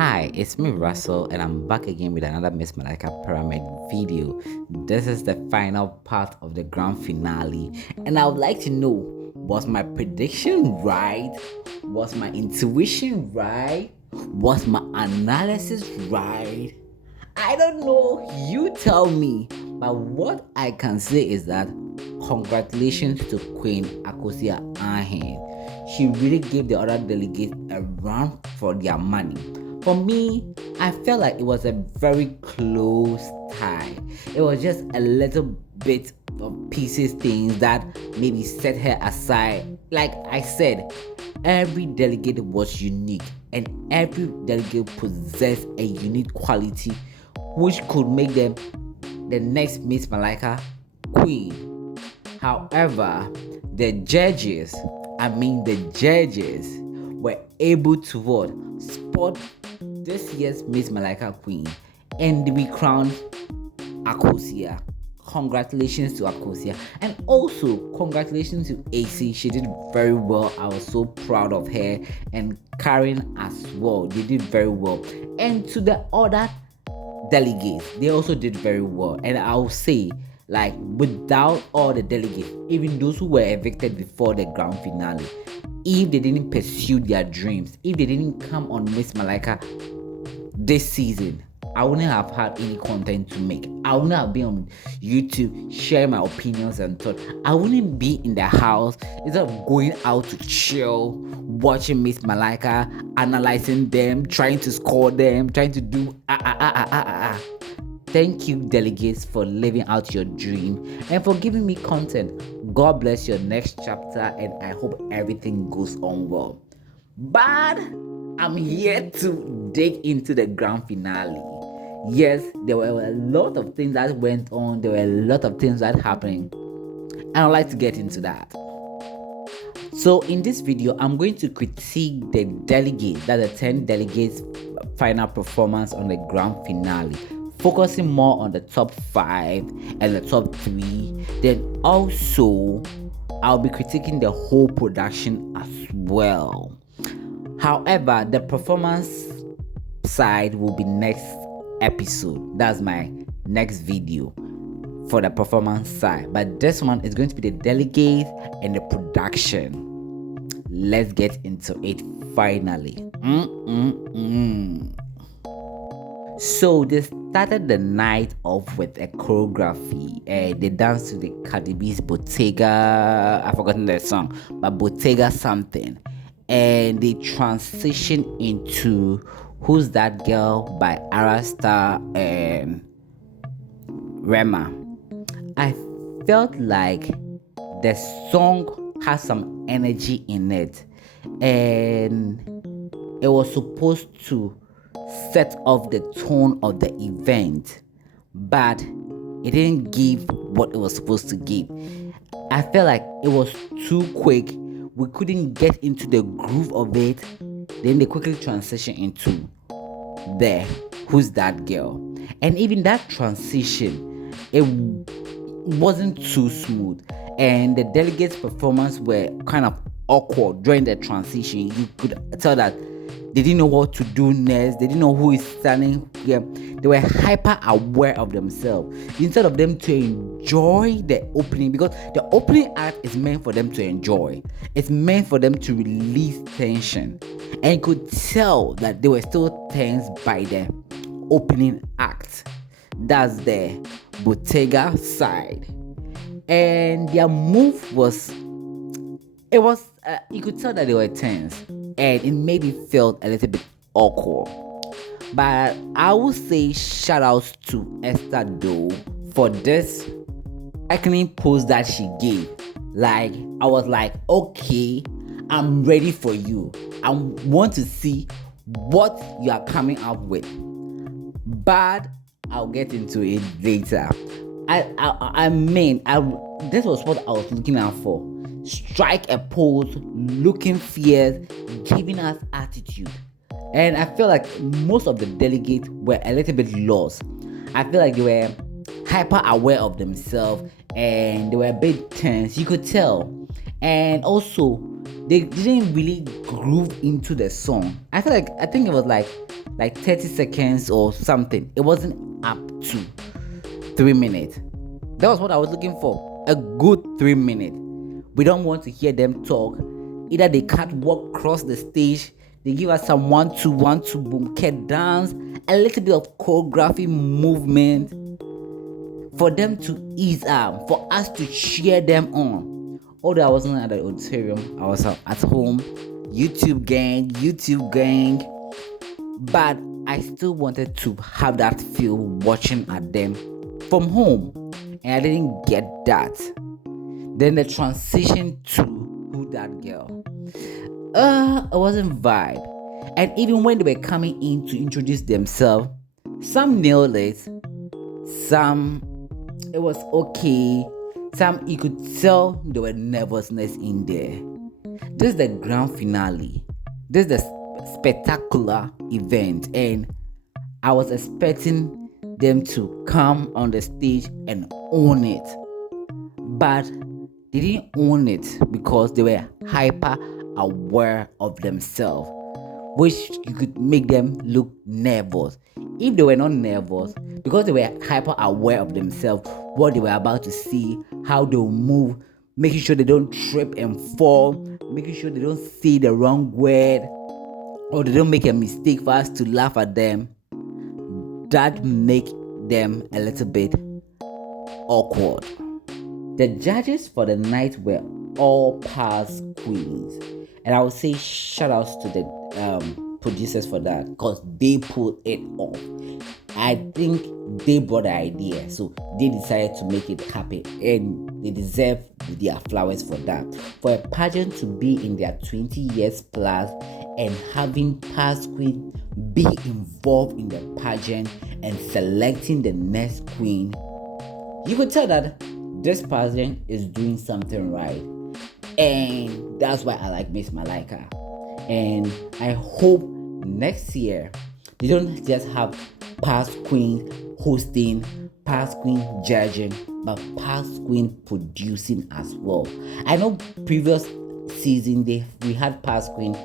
Hi, it's me Russell, and I'm back again with another Miss Malaika Pyramid video. This is the final part of the grand finale, and I would like to know, was my prediction right? Was my intuition right? Was my analysis right? I don't know, you tell me. But what I can say is that congratulations to Queen Akosia Ahen. She really gave the other delegates a run for their money. For me, I felt like it was a very close tie. It was just a little bit of pieces things that maybe set her aside. Like I said, every delegate was unique and every delegate possessed a unique quality which could make them the next Miss Malaika Queen. However, the judges were able to what? Spot this year's Miss Malaika Queen and we crowned Akosia. Congratulations to Akosia. And also congratulations to AC. She did very well. I was so proud of her. And Karen as well. They did very well. And to the other delegates, they also did very well. And I'll say, like, without all the delegates, even those who were evicted before the grand finale, if they didn't pursue their dreams, if they didn't come on Miss Malaika this season, I wouldn't have had any content to make. I wouldn't have been on YouTube sharing my opinions and thoughts. I wouldn't be in the house instead of going out to chill, watching Miss Malaika, analyzing them, trying to score them, trying to do Thank you, delegates, for living out your dream and for giving me content. God bless your next chapter, and I hope everything goes on well. But I'm here to dig into the grand finale. Yes, there were a lot of things that went on, there were a lot of things that happened, and I'd like to get into that. So in this video, I'm going to critique the delegates, that the 10 delegates final performance on the grand finale, focusing more on the top 5 and the top 3. Then also I'll be critiquing the whole production as well. However, the performance side will be next episode. That's my next video for the performance side. But this one is going to be the delegates and the production. Let's get into it finally. So they started the night off with a choreography. They danced to the Cardi B's Bottega. I've forgotten the song, but Bottega something. And they transition into Who's That Girl by Arasta and Rema. I felt like the song has some energy in it, and it was supposed to set off the tone of the event, but it didn't give what it was supposed to give. I felt like it was too quick. We couldn't get into the groove of it. Then they quickly transition into the Who's That Girl, and even that transition, it wasn't too smooth, and the delegates' performance were kind of awkward during the transition. You could tell that they didn't know what to do next. They didn't know who is standing here. They were hyper aware of themselves instead of them to enjoy the opening, because the opening act is meant for them to enjoy. It's meant for them to release tension, and you could tell that they were still tense by the opening act. That's the Bottega side, and their move was, you could tell that they were tense, and it maybe felt a little bit awkward. But I would say shout outs to Esther Doe for this iconic pose that she gave. Like, I was like, okay, I'm ready for you. I want to see what you are coming up with. But I'll get into it later. This was what I was looking out for. Strike a pose, looking fierce, giving us attitude. And I feel like most of the delegates were a little bit lost. I feel like they were hyper aware of themselves and they were a bit tense. You could tell. And also, they didn't really groove into the song. I think it was like like 30 seconds or something. It wasn't up to 3 minutes. That was what I was looking for. A good 3 minutes. We don't want to hear them talk. Either they can't walk across the stage, they give us some 1-2 boom cat dance, a little bit of choreography movement for them to ease up, for us to cheer them on. Although I wasn't at the auditorium, I was at home, YouTube gang, but I still wanted to have that feel watching at them from home, and I didn't get that. Then the transition to Who Dat Girl, it wasn't vibe. And even when they were coming in to introduce themselves, some nailed it, some it was okay, some you could tell there were nervousness in there. This is the grand finale. This is the spectacular event, and I was expecting them to come on the stage and own it. But they didn't own it because they were hyper aware of themselves, which you could make them look nervous. If they were not nervous, because they were hyper aware of themselves, what they were about to see, how they'll move, making sure they don't trip and fall, making sure they don't say the wrong word, or they don't make a mistake for us to laugh at them, that make them a little bit awkward. The judges for the night were all past queens, and I would say shout outs to the producers for that, because they pulled it off. I think they brought the idea, so they decided to make it happen, and they deserve their flowers for that. For a pageant to be in their 20 years plus and having past queen be involved in the pageant and selecting the next queen, you could tell that this pageant is doing something right. And that's why I like Miss Malaika. And I hope next year they don't just have past queen hosting, past queen judging, but past queen producing as well. I know previous season we had past queen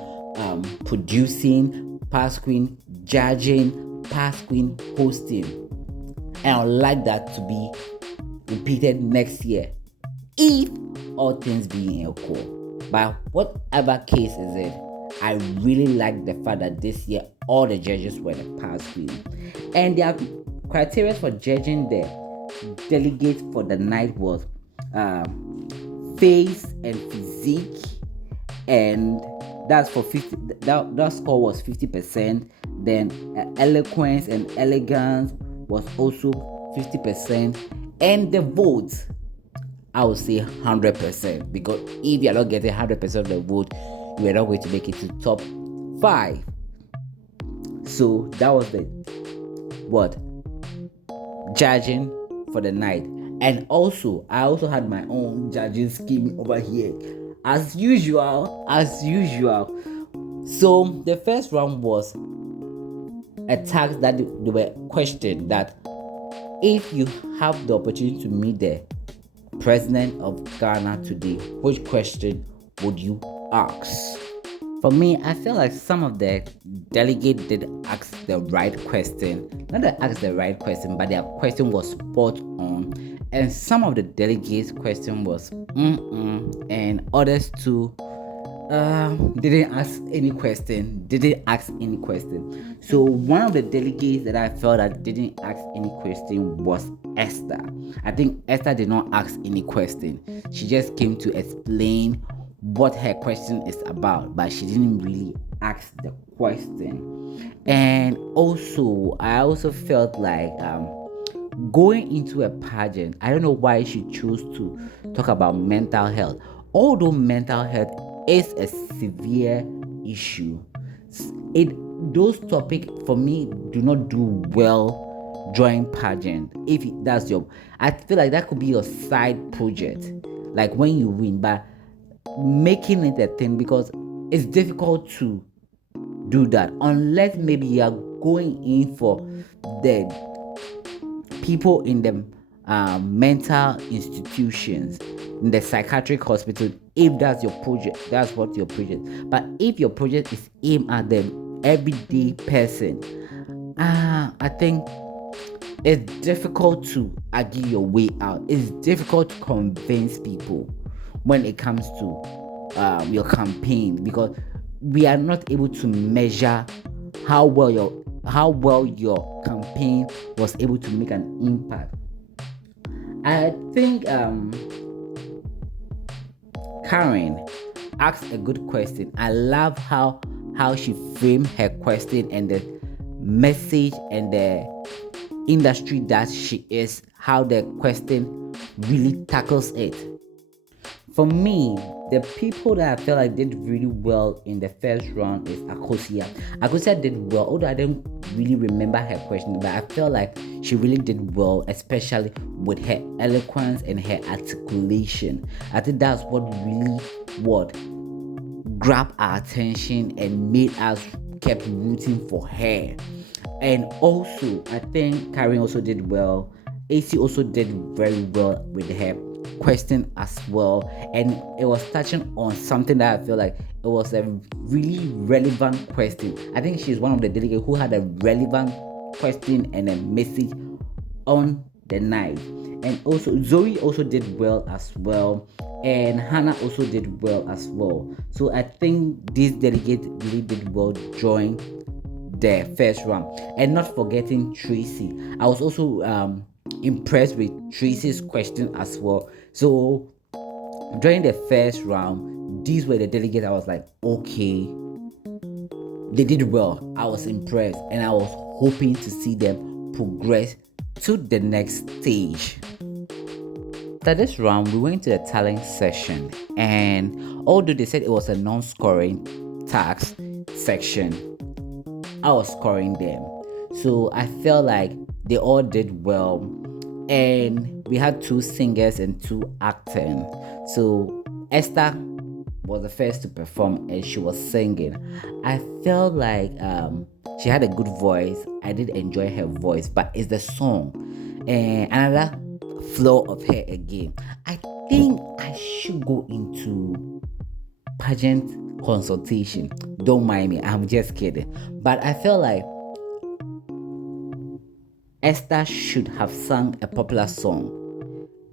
producing, past queen judging, past queen hosting, and I'd like that to be repeated next year, if all things being equal. But whatever case is it, I really like the fact that this year all the judges were the past queen, and their criteria for judging the delegates for the night was face and physique, and that's for 50. That score was 50%. Then eloquence and elegance was also 50%, and the votes, I would say 100%, because if you are not getting 100% of the vote, you are not going to make it to top 5. So that was the judging for the night. And also I also had my own judging scheme over here, as usual. So the first round was a task that they were questioned, that if you have the opportunity to meet the president of Ghana today, which question would you ask? For me, I feel like some of the delegates did ask the right question. Not that asked the right question, but their question was spot on. And some of the delegates' question was and others too didn't ask any question. So one of the delegates that I felt that didn't ask any question was Esther. I think Esther did not ask any question. She just came to explain what her question is about, but she didn't really ask the question. And also I also felt like going into a pageant, I don't know why she chose to talk about mental health, although mental health is a severe issue. Those topics for me do not do well during pageant. If that's I feel like that could be your side project, like when you win, but making it a thing, because it's difficult to do that unless maybe you are going in for the people in the mental institutions, in the psychiatric hospital. If that's your project, that's what your project. But if your project is aimed at the everyday person, I think it's difficult to argue your way out. It's difficult to convince people when it comes to your campaign, because we are not able to measure how well your campaign was able to make an impact. I think Karen asked a good question. I love how she framed her question and the message and the industry that she is, how the question really tackles it. For me, the people that I felt like did really well in the first round is Akosia. Akosia did well, although I don't really remember her question, but I felt like she really did well, especially with her eloquence and her articulation. I think that's what really grabbed our attention and made us kept rooting for her. And also, I think Karen also did well. AC also did very well with her question as well, and it was touching on something that I feel like it was a really relevant question. I think she's one of the delegates who had a relevant question and a message on the night. And also Zoe also did well as well, and Hannah also did well as well. So I think these delegates really did well during the first round. And not forgetting Tracy, I was also impressed with Tracy's question as well. So during the first round, these were the delegates I was like, okay, they did well. I was impressed, and I was hoping to see them progress to the next stage. After this round, we went to the talent session, and although they said it was a non-scoring task section, I was scoring them. So I felt like they all did well, and we had 2 singers and 2 actors. So Esther was the first to perform, and she was singing. I felt like she had a good voice. I did enjoy her voice, but it's the song. And another flaw of her again, I think I should go into pageant consultation. Don't mind me, I'm just kidding. But I felt like Esther should have sung a popular song.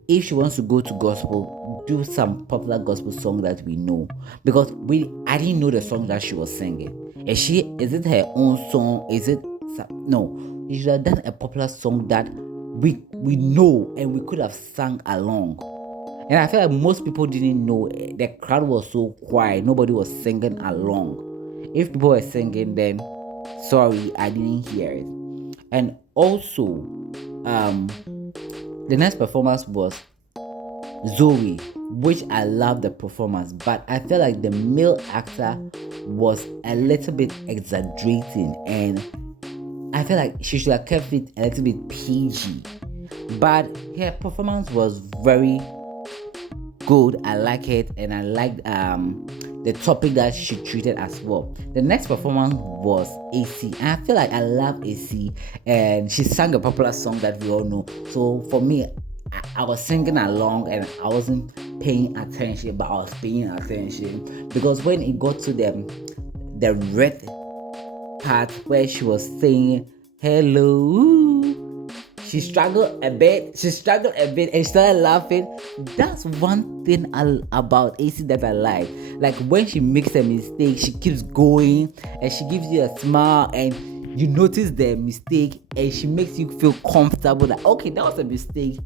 If she wants to go to gospel, do some popular gospel song that we know, because I didn't know the song that she was singing. Is it her own song? No, you should have done a popular song that we know and we could have sung along. And I feel like most people didn't know. The crowd was so quiet, nobody was singing along. If people were singing, then sorry, I didn't hear it. And also, the next performance was Zoe, which I loved the performance, but I felt like the male actor was a little bit exaggerating, and I feel like she should have kept it a little bit PG. But her performance was very good. I like it, and I liked the topic that she treated as well. The next performance was AC, and I feel like I love AC, and she sang a popular song that we all know. So for me, I was singing along, and I wasn't paying attention, but I was paying attention, because when it got to the red part where she was saying hello, she struggled a bit and she started laughing. That's one thing about AC that I like. Like when she makes a mistake, she keeps going and she gives you a smile, and you notice the mistake, and she makes you feel comfortable that okay, that was a mistake,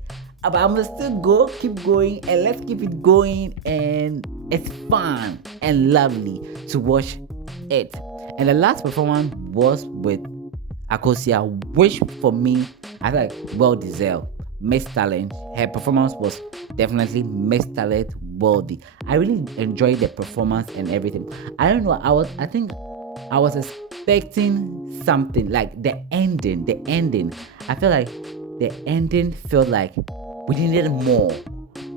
but I'm gonna still keep going, and let's keep it going, and it's fun and lovely to watch it. And the last performance was with Akosia, which for me, I feel like well deserved. Miss Talent. Her performance was definitely Miss Talent worthy. I really enjoyed the performance and everything. I don't know. I think I was expecting something like the ending. I feel like the ending felt like we needed more.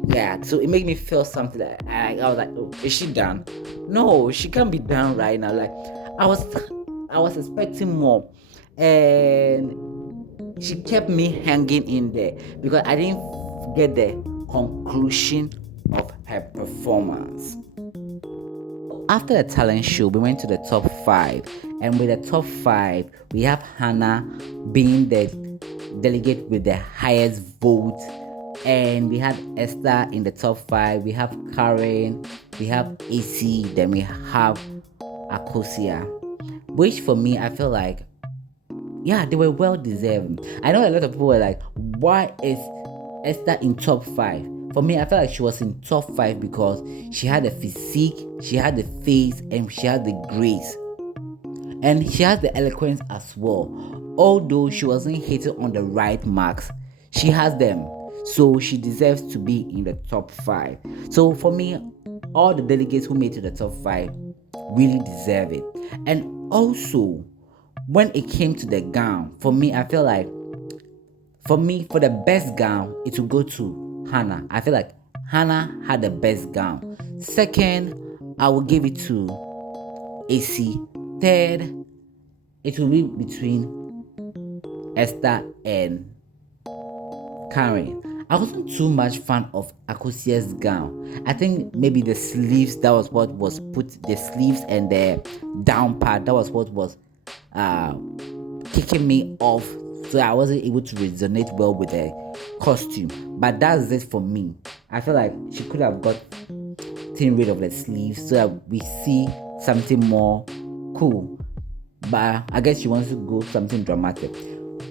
Yeah, so it made me feel something that I was like, oh, is she done? No, she can't be done right now. Like I was expecting more, and she kept me hanging in there because I didn't get the conclusion of her performance. After the talent show, we went to the top 5, And with the top 5, we have Hannah being the delegate with the highest vote. And we have Esther in the top 5. We have Karen, we have AC, then we have Akosia. Which for me, I feel like, yeah, they were well deserved. I know a lot of people were like, why is Esther in top 5? For me, I felt like she was in top 5 because she had the physique, she had the face, and she had the grace. And she has the eloquence as well. Although she wasn't hitting on the right marks, she has them. So she deserves to be in the top 5. So for me, all the delegates who made to the top 5 really deserve it. And also, when it came to the gown, for me, I feel like, for the best gown, it will go to Hannah. I feel like Hannah had the best gown. Second, I will give it to AC. Third, it will be between Esther and Karen. I wasn't too much fan of Akosia's gown. I think maybe the sleeves, that was what was put, the sleeves and the down part, that was what was kicking me off. So I wasn't able to resonate well with the costume. But that's it for me. I feel like she could have gotten rid of the sleeves so that we see something more cool. But I guess she wants to go something dramatic.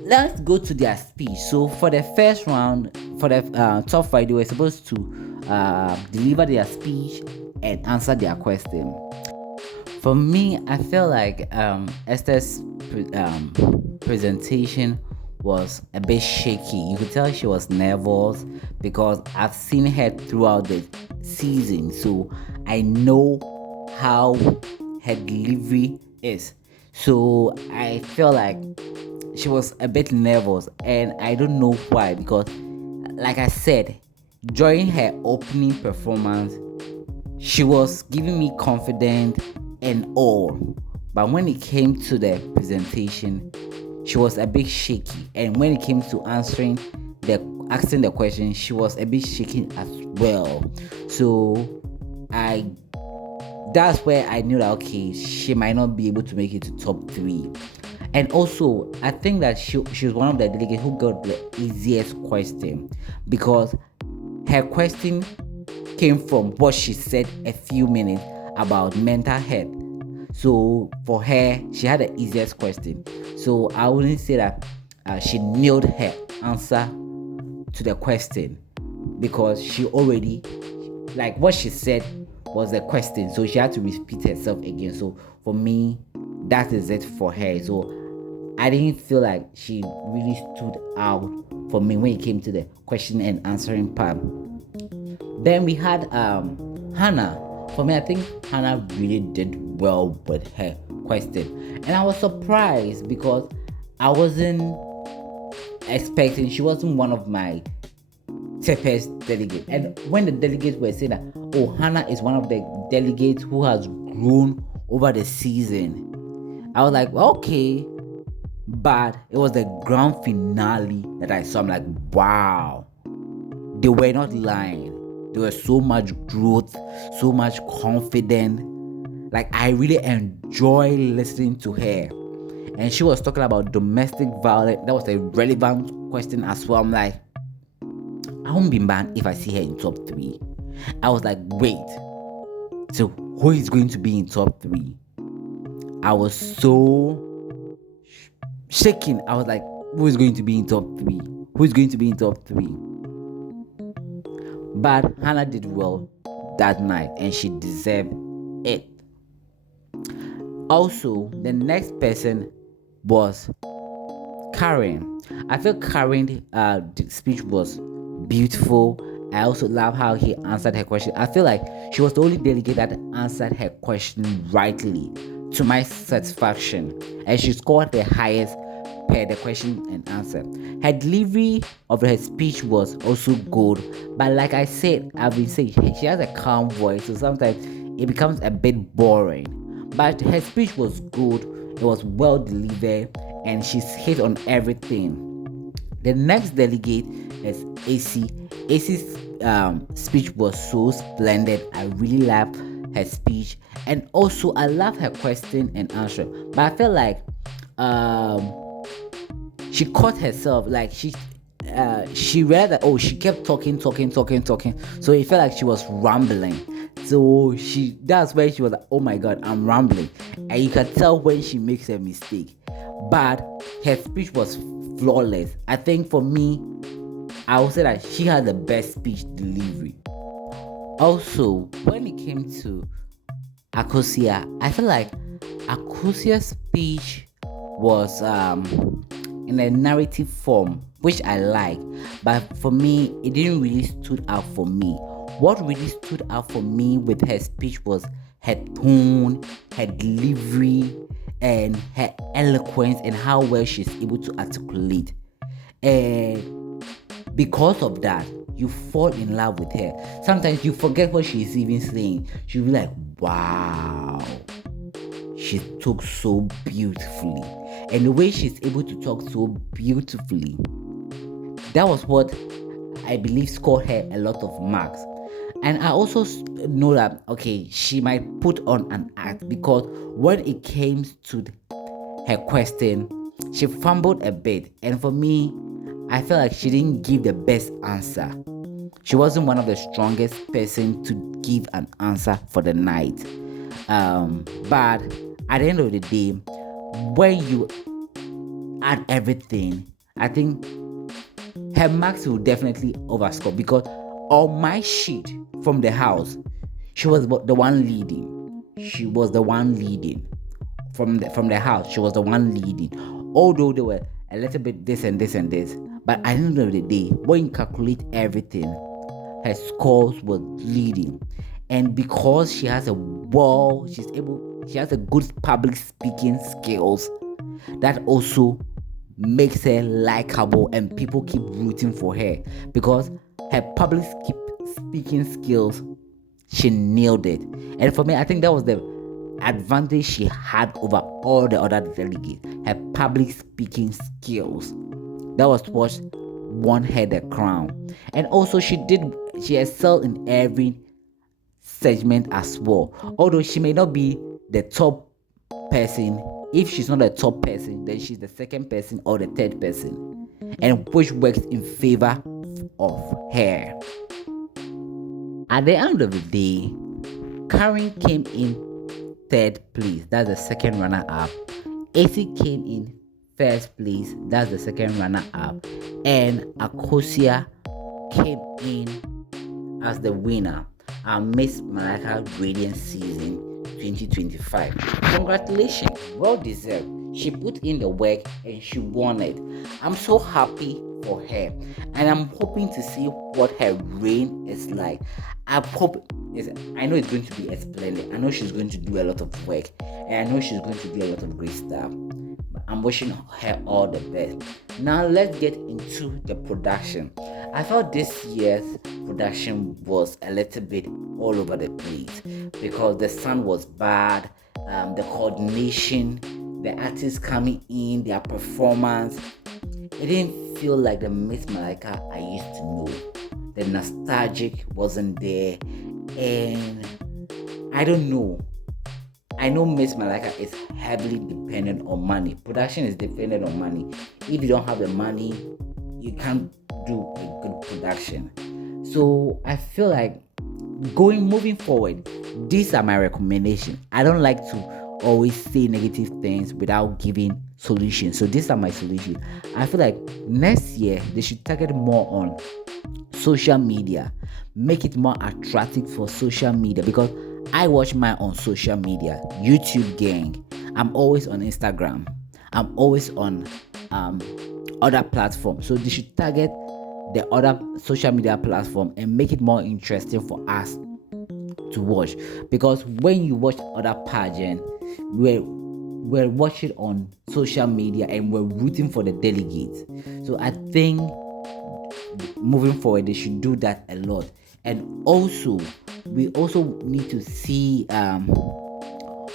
Let's go to their speech. So for the first round, for the top 5, they were supposed to deliver their speech and answer their question. For me, I feel like Esther's presentation was a bit shaky. You could tell she was nervous because I've seen her throughout the season, so I know how her delivery is. So I feel like she was a bit nervous, and I don't know why, because like I said, during her opening performance, she was giving me confidence and all, but when it came to the presentation, she was a bit shaky. And when it came to asking the question, she was a bit shaky as well. So that's where I knew that okay, she might not be able to make it to top 3. And also, I think that she was one of the delegates who got the easiest question, because her question came from what she said a few minutes about mental health. So for her, she had the easiest question. So I wouldn't say that she nailed her answer to the question, because she already, like, what she said was the question, so she had to repeat herself again. So for me, that is it for her. So I didn't feel like she really stood out for me when it came to the question and answering part. Then we had Hannah. For me, I think Hannah really did well with her question, and I was surprised because I wasn't expecting, she wasn't one of my toughest delegates. And when the delegates were saying that, oh, Hannah is one of the delegates who has grown over the season, I was like, okay. But it was the grand finale that I saw. I'm like, wow, they were not lying. There was so much growth, so much confidence. Like, I really enjoy listening to her. And she was talking about domestic violence. That was a relevant question as well. I'm like, I won't be mad if I see her in top 3. I was like, wait, so who is going to be in top 3? I was so shaking. I was like, who is going to be in top 3? Who is going to be in top 3? But Hannah did well that night, and she deserved it. Also, the next person was Karen. I feel Karen's speech was beautiful. I also love how he answered her question. I feel like she was the only delegate that answered her question rightly, to my satisfaction, and she scored the highest per the question and answer. Her delivery of her speech was also good, but like I said, I've been saying, she has a calm voice, so sometimes it becomes a bit boring. But her speech was good, it was well delivered, and she's hit on everything. The next delegate is AC. AC's speech was so splendid. I really loved her speech, and also I love her question and answer. But I felt like she caught herself, like she read that, oh, she kept talking, so it felt like she was rambling. So that's where she was like, oh my god, I'm rambling. And you can tell when she makes a mistake, but her speech was flawless. I think for me, I would say that she had the best speech delivery. Also, when it came to Akosia, I feel like Akosia's speech was in a narrative form, which I like, but for me, it didn't really stood out for me. What really stood out for me with her speech was her tone, her delivery, and her eloquence, and how well she's able to articulate. And because of that, you fall in love with her. Sometimes you forget what she's even saying. She'll be like, wow, she talks so beautifully. And the way she's able to talk so beautifully, that was what I believe scored her a lot of marks. And I also know that, okay, she might put on an act, because when it came to her question, she fumbled a bit. And for me, I felt like she didn't give the best answer. She wasn't one of the strongest person to give an answer for the night. But at the end of the day, when you add everything, I think her marks will definitely overscore, because on my sheet from the house, she was the one leading. She was the one leading from the house. She was the one leading, although there were a little bit this and this and this. But at the end of the day, when you calculate everything, her scores were leading. And because she has a good public speaking skills, that also makes her likable, and people keep rooting for her, because her public speaking skills, she nailed it. And for me, I think that was the advantage she had over all the other delegates. Her public speaking skills, that was what won her the crown. And also she excelled in every segment as well. Although she may not be the top person, if she's not the top person, then she's the second person or the third person, and which works in favor of her. At the end of the day, Karen came in third place, that's the second runner-up. AC came in first place, that's the second runner-up, and Akosia came in as the winner. Miss Malaika Ghana season 2025. Congratulations, well deserved. She put in the work and she won it. I'm so happy for her, and I'm hoping to see what her reign is like. I know it's going to be splendid. I know she's going to do a lot of work, and I know she's going to do a lot of great stuff. But I'm wishing her all the best. Now let's get into the production. I felt this year's production was a little bit all over the place, because the sound was bad, the coordination, the artists coming in, their performance, it didn't feel like the Miss Malaika I used to know. The nostalgic wasn't there, and I don't know. I know Miss Malaika is heavily dependent on money. Production is dependent on money. If you don't have the money, you can't do a good production. So I feel like moving forward, these are my recommendations. I don't like to always say negative things without giving solutions. So these are my solutions. I feel like next year they should target more on social media, make it more attractive for social media, because I watch mine on social media. YouTube gang, I'm always on Instagram, I'm always on other platforms. So they should target the other social media platform and make it more interesting for us to watch, because when you watch other pageant, we're watching on social media and we're rooting for the delegates. So I think moving forward they should do that a lot. And also we also need to see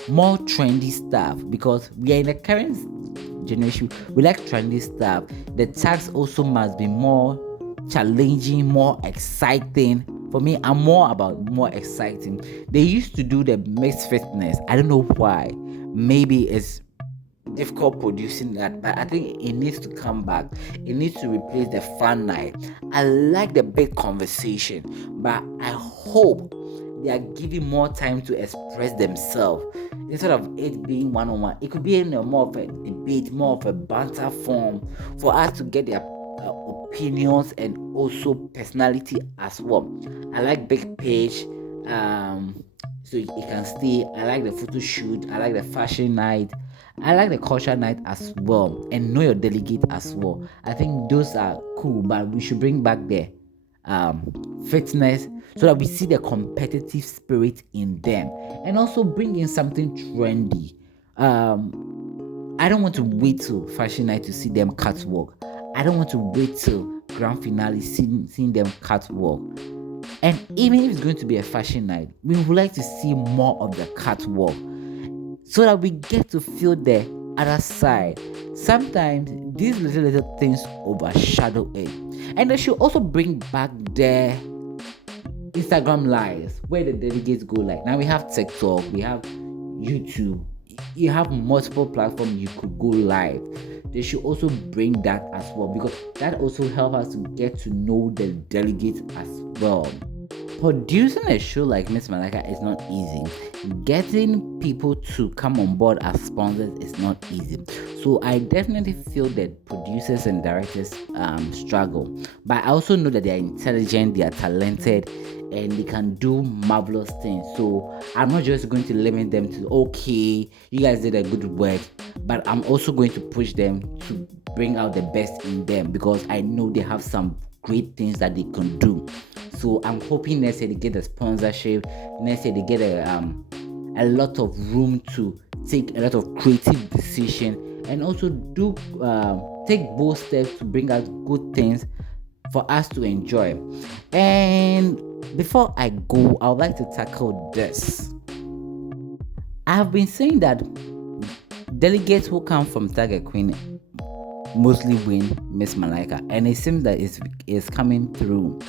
more trendy stuff, because we are in the current generation, we like trendy stuff. The tags also must be more challenging, more exciting For me, I'm more exciting. They used to do the mixed fitness. I don't know why. Maybe it's difficult producing that, but I think it needs to come back. It needs to replace the fun night. I like the big conversation, but I hope they are giving more time to express themselves instead of it being one-on-one. It could be in a more of a debate, more of a banter form, for us to get their opinions and also personality as well. I like big page, so it can stay. I like the photo shoot. I like the fashion night. I like the culture night as well, and know your delegate as well. I think those are cool, but we should bring back the fitness so that we see the competitive spirit in them, and also bring in something trendy. I don't want to wait till fashion night to see them catwalk. I don't want to wait till grand finale seeing them catwalk. And even if it's going to be a fashion night, we would like to see more of the catwalk so that we get to feel the other side. Sometimes these little things overshadow it. And they should also bring back the Instagram lives where the delegates go. Like now we have TikTok, we have YouTube, you have multiple platforms you could go live. They should also bring that as well, because that also helps us to get to know the delegates as well. Producing a show like Miss Malaika is not easy. Getting people to come on board as sponsors is not easy. So I definitely feel that producers and directors struggle. But I also know that they are intelligent, they are talented, and they can do marvelous things. So I'm not just going to limit them to, okay, you guys did a good work, but I'm also going to push them to bring out the best in them, because I know they have some great things that they can do. So I'm hoping next year they get a sponsorship. Next year they get a lot of room to take a lot of creative decision, and also do take bold steps to bring out good things for us to enjoy. And before I go, I would like to tackle this. I have been saying that delegates who come from Target Queen mostly win Miss Malaika, and it seems that it's coming through.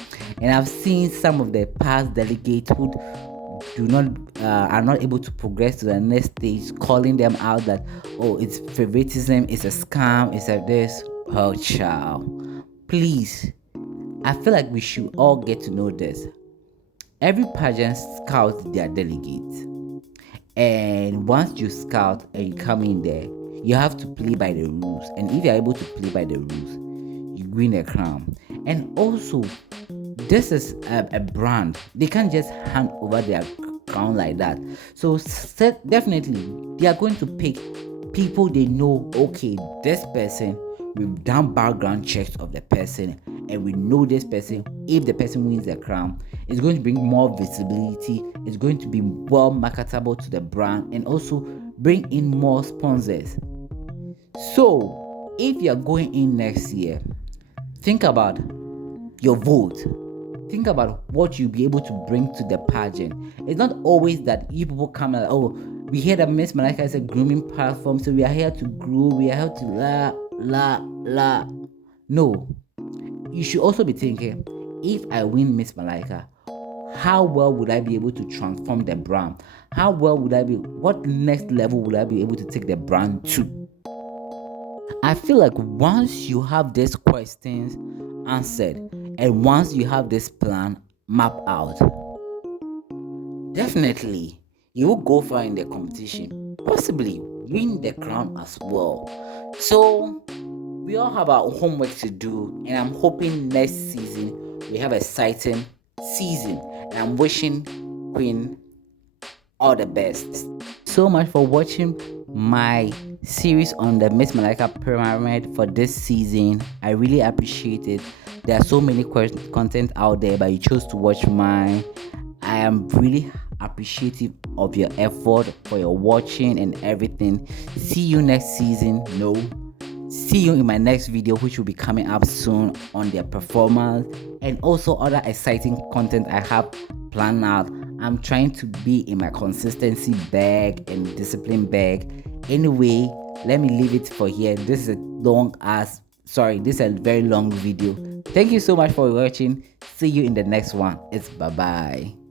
And I've seen some of the past delegates who are not able to progress to the next stage, calling them out that, oh, it's favoritism, it's a scam, it's a this. Oh, child, please, I feel like we should all get to know this. Every pageant scouts their delegates, and once you scout and you come in there, you have to play by the rules. And if you're able to play by the rules, you win a crown. And also, this is a brand. They can't just hand over their crown like that. So definitely, they are going to pick people they know. Okay, this person, we've done background checks of the person, and we know this person, if the person wins the crown, it's going to bring more visibility. It's going to be well marketable to the brand, and also bring in more sponsors. So if you're going in next year, think about your vote. Think about what you'll be able to bring to the pageant. It's not always that you people come and, oh, we hear that Miss Malaika is a grooming platform, so we are here to grow, we are here to la. No. You should also be thinking, if I win Miss Malaika, how well would I be able to transform the brand? How well would I be, what next level would I be able to take the brand to? I feel like once you have these questions answered, and once you have this plan mapped out, definitely you will go far in the competition, possibly win the crown as well. So we all have our homework to do, and I'm hoping next season we have an exciting season, and I'm wishing Queen all the best. So much for watching my series on the Miss Malaika Pyramid for this season. I really appreciate it. There are so many content out there, but you chose to watch mine. I am really appreciative of your effort, for your watching and everything. See you next season. No, see you in my next video, which will be coming up soon on their performance, and also other exciting content I have planned out. I'm trying to be in my consistency bag and discipline bag. Anyway, let me leave it for here. This is a very long video. Thank you so much for watching. See you in the next one. It's bye bye.